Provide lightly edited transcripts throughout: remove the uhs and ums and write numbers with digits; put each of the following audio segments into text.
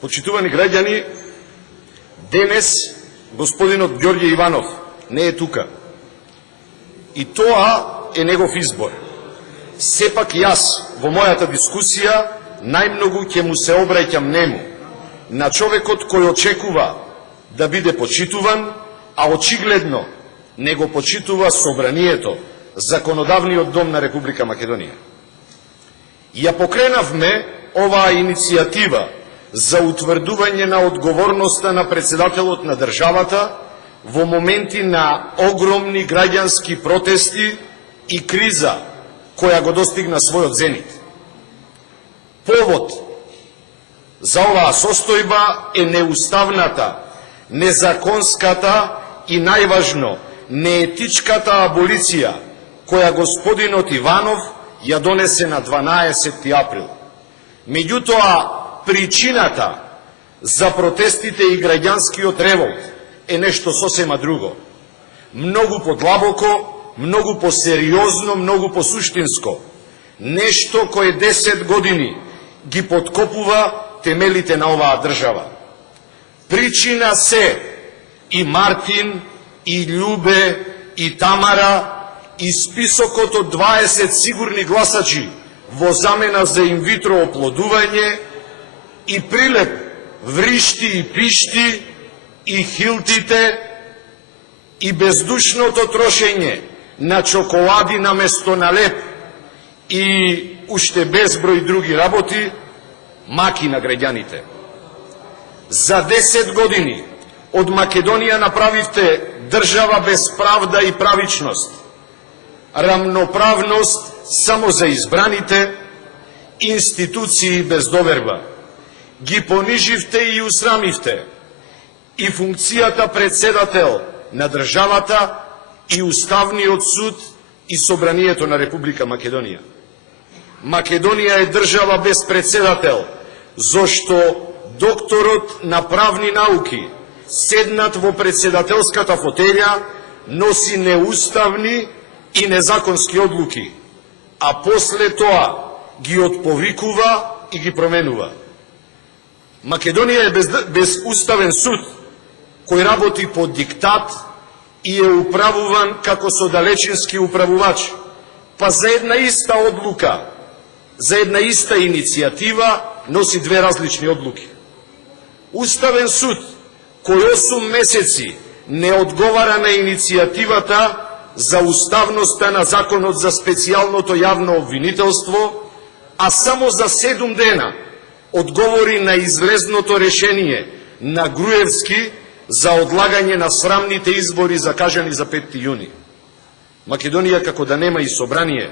Почитувани граѓани, денес господинот Ѓорѓе Иванов не е тука. И тоа е негов избор. Сепак јас во мојата дискусија најмногу ќе му се обраќам нему, на човекот кој очекува да биде почитуван, а очигледно не го почитува собранието, законодавниот дом на Република Македонија. Ја покренавме оваа иницијатива за утврдување на одговорноста на председателот на државата во моменти на огромни граѓански протести и криза која го достигна својот зенит. Повод за оваа состојба е неуставната, незаконската и најважно неетичката аболиција која господинот Иванов ја донесе на 12 април. Меѓутоа, причината за протестите и граѓанскиот револт е нешто сосема друго. Многу подлабоко, многу посериозно, многу посуштинско. Нешто кое 10 години ги подкопува темелите на оваа држава. Причина се и Мартин, и Љубе, и Тамара, и списокот од 20 сигурни гласачи во замена за инвитро оплодување, и прилеп вришти и пишти, и хилтите, и бездушното трошење на чоколади на место на леп, и уште безброј други работи, маки на граѓаните. За 10 години од Македонија направивте држава без правда и правичност, рамноправност само за избраните, институции без доверба. Ги пониживте и усрамивте и функцијата председател на државата, и Уставниот суд, и Собранието на Република Македонија. Македонија е држава без председател, зашто докторот на правни науки, седнат во председателската фотелја, носи неуставни и незаконски одлуки, а после тоа ги отповикува и ги променува. Македонија е без уставен суд, кој работи по диктат и е управуван како со далечински управувач, па за една иста одлука, за една иста иницијатива носи две различни одлуки. Уставен суд, кој 8 месеци не одговара на иницијативата за уставноста на законот за специјалното јавно обвинителство, а само за 7 дена одговори на излезното решение на Груевски за одлагање на срамните избори закажани за 5 јуни. Македонија, како да нема и собрание,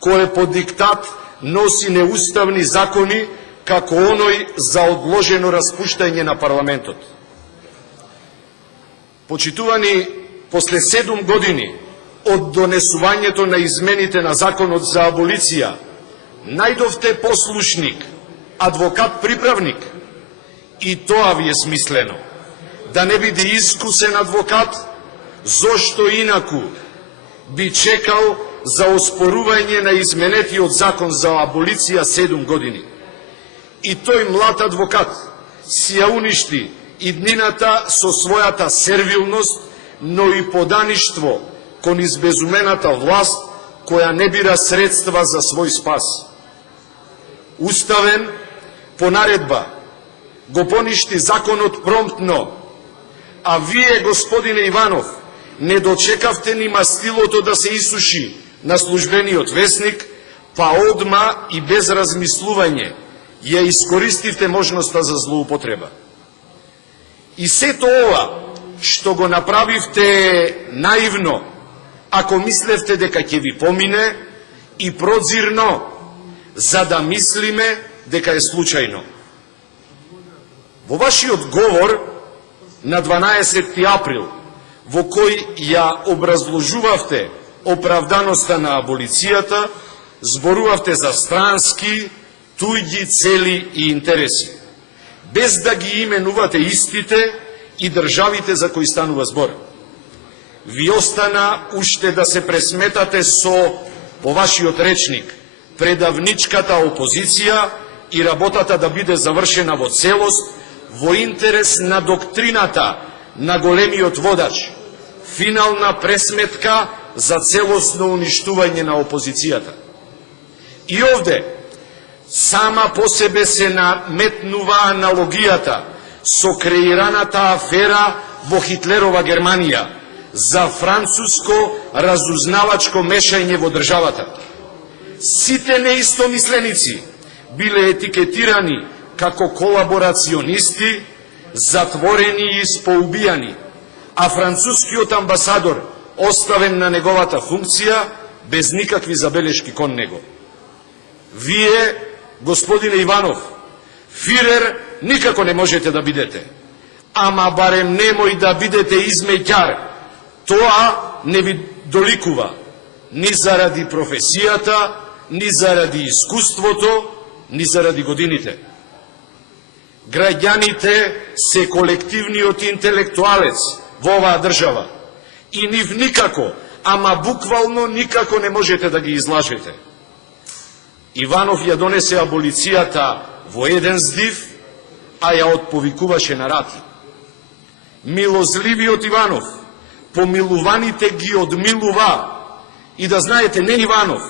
кое по диктат носи неуставни закони, како оној за одложено распуштање на парламентот. Почитувани, после 7 години од донесувањето на измените на законот за аболиција, најдовте послушник, адвокат-приправник, и тоа ви е смислено. Да не биде искусен адвокат, зошто инаку би чекал за оспорување на изменетиот закон за аболиција 7 години. И тој млад адвокат си ја уништи иднината со својата сервилност, но и подаништво кон избезумената власт, која не бира средства за свој спас. Уставен, по наредба, го поништи законот промптно, а вие, господине Иванов, не дочекавте ни мастилото да се исуши на службениот весник, па одма и без размислување ја искористивте можноста за злоупотреба. И сето ова што го направивте наивно, ако мислевте дека ќе ви помине, и прозирно, за да мислиме дека е случајно. Во вашиот говор на 12 април, во кој ја образложувавте оправданоста на аболицијата, зборувавте за странски, туѓи цели и интереси, без да ги именувате истите и државите за кои станува збор. Ви остана уште да се пресметате со, по вашиот речник, предавничката опозиција и работата да биде завршена во целост, во интерес на доктрината на големиот водач, финална пресметка за целосно уништување на опозицијата. И овде, сама по себе се наметнува аналогијата со креираната афера во Хитлерова Германија за француско разузнавачко мешање во државата. Сите неистомисленици биле етикетирани како колаборационисти, затворени и споубијани, а францускиот амбасадор оставен на неговата функција без никакви забелешки кон него. Вие, господине Иванов, фирер никако не можете да бидете, ама барем немој да бидете измеќар. Тоа не ви доликува ни заради професијата, ни заради искуството, ни заради годините. Граѓаните се колективниот интелектуалец во оваа држава и нив никако, ама буквално никако не можете да ги излажете. Иванов ја донесе аболицијата во еден здив, а ја отповикуваше на рати. Милозливиот Иванов помилуваните ги одмилува. И да знаете, не Иванов,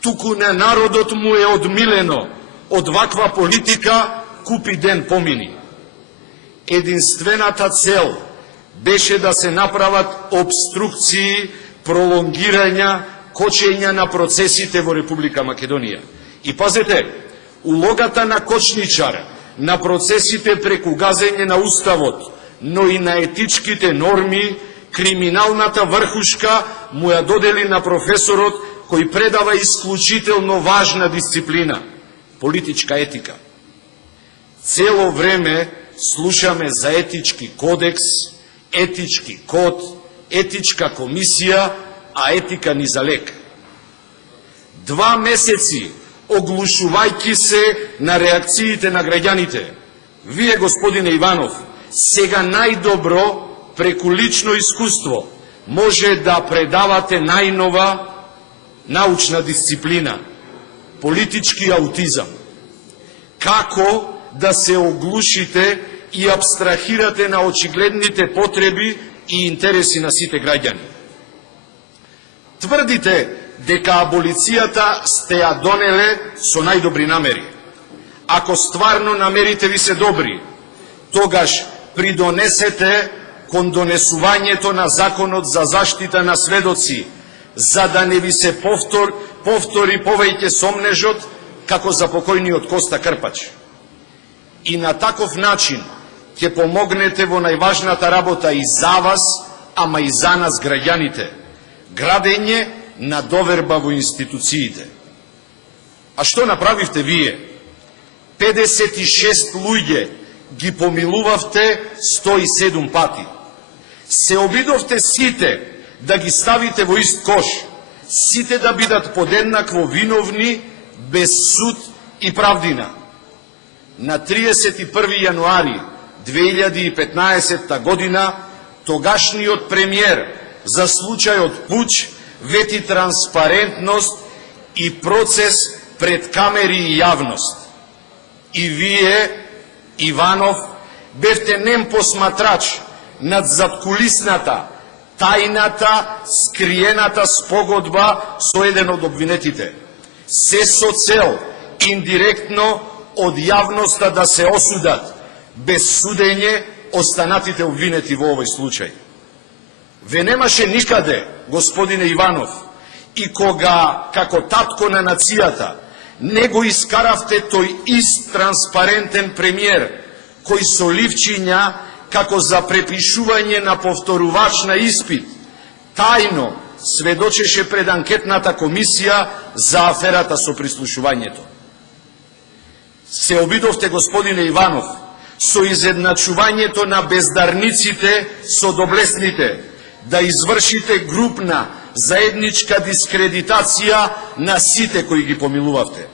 туку на народот му е одмилено од ваква политика купи ден помини. Единствената цел беше да се направат обструкции, пролонгирања, кочења на процесите во Република Македонија. И пазете, улогата на кочничар на процесите преку газење на уставот, но и на етичките норми, криминалната врхушка му ја додели на професорот кој предава исклучително важна дисциплина – политичка етика. Цело време слушаме за етички кодекс, етички код, етичка комисија, а етика ни за лек. 2 месеци оглушувајќи се на реакциите на граѓаните, вие, господине Иванов, сега најдобро преку лично искуство може да предавате најнова научна дисциплина – политички аутизам. Како да се оглушите и абстрахирате на очигледните потреби и интереси на сите граѓани. Тврдите дека аболицијата сте ја донеле со најдобри намери. Ако стварно намерите ви се добри, тогаш придонесете кон донесувањето на законот за заштита на сведоци, за да не ви се повтори повеќе сомнежот како за покојниот Коста Крпач. И на таков начин ќе помогнете во најважната работа и за вас, ама и за нас граѓаните – градење на доверба во институциите. А што направивте вие? 56 луѓе ги помилувавте 107 пати. Се обидовте сите да ги ставите во ист кош, сите да бидат подеднакво виновни, без суд и правдина. На 31. јануари 2015 година тогашниот премиер за случајот пуч вети транспарентност и процес пред камери и јавност. И вие, Иванов, бевте нем посматрач над задкулисната, тајната, скриената спогодба со еден од обвинетите. Се со цел, индиректно, од јавноста да се осудат, без судење, останатите обвинети во овој случај. Ве немаше никаде, господине Иванов, и кога, како татко на нацијата, не го искаравте тој ист транспарентен премиер, кој со ливчиња, како за препишување на повторувач на испит, тајно сведочеше пред анкетната комисија за аферата со прислушувањето. Се обидовте, господине Иванов, со изедначувањето на бездарниците со доблесните, да извршите групна, заедничка дискредитација на сите кои ги помилувавте.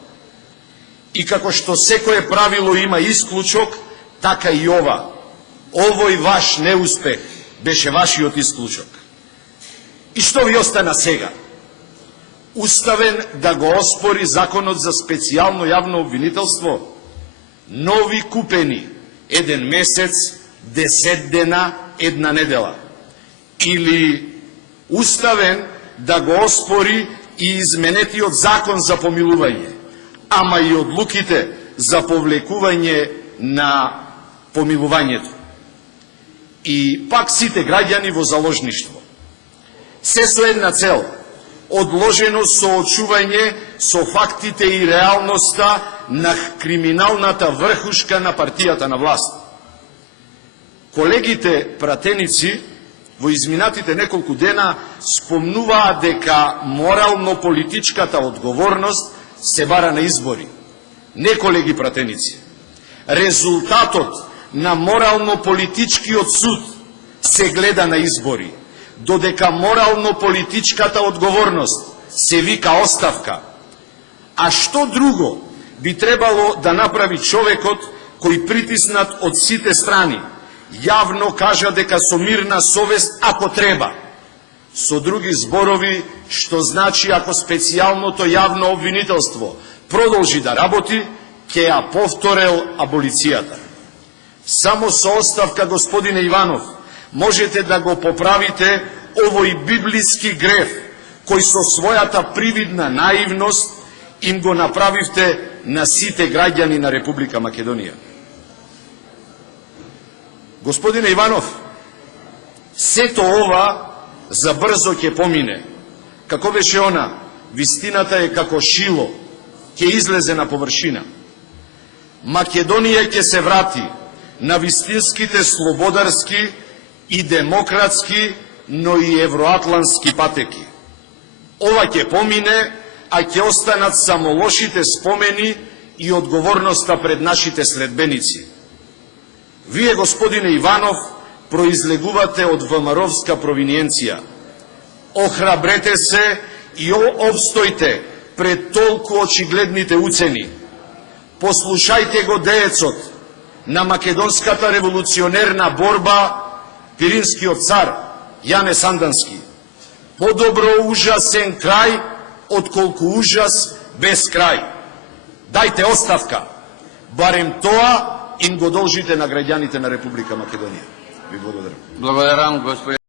И како што секое правило има исклучок, така и ова. Овој ваш неуспех беше вашиот исклучок. И што ви остана сега? Уставен да го оспори законот за специјално јавно обвинителство? нови купени, 1 месец, 10 дена, 1 недела. Или уставен да го оспори и изменетиот закон за помилување, ама и одлуките за повлекување на помилувањето. И пак сите граѓани во заложништво. Се со една цел – одложено соочување со фактите и реалноста на криминалната врхушка на партијата на власт. Колегите пратеници во изминатите неколку дена спомнуваа дека морално-политичката одговорност се бара на избори. Не, колеги пратеници. Резултатот на морално-политичкиот суд се гледа на избори, додека морално-политичката одговорност се вика оставка. А што друго би требало да направи човекот кој притиснат од сите страни јавно кажа дека со мирна совест ако треба? Со други зборови, што значи ако специјалното јавно обвинителство продолжи да работи, ќе ја повторел аболицијата. Само со оставка, господине Иванов, можете да го поправите овој библиски греф, кој со својата привидна наивност им го направивте на сите граѓани на Република Македонија. Господине Иванов, сето ова за брзо ќе помине. Како беше она, вистината е како шило, ќе излезе на површина. Македонија ќе се врати на вистинските слободарски и демократски, но и евроатлански патеки. Ова ќе помине, а ќе останат само лошите спомени и одговорноста пред нашите следбеници. Вие, господине Иванов, произлегувате од ВМРО-вска провиниенција. Охрабрете се и обстојте пред толку очигледните уцени. Послушајте го деецот на македонската револуционерна борба, пиринскиот цар Јане Сандански. Подобро ужасен крај, отколку ужас без крај. Дајте оставка. Барем тоа им го должите на граѓаните на Република Македонија. Ви благодарам. Благодарам, господин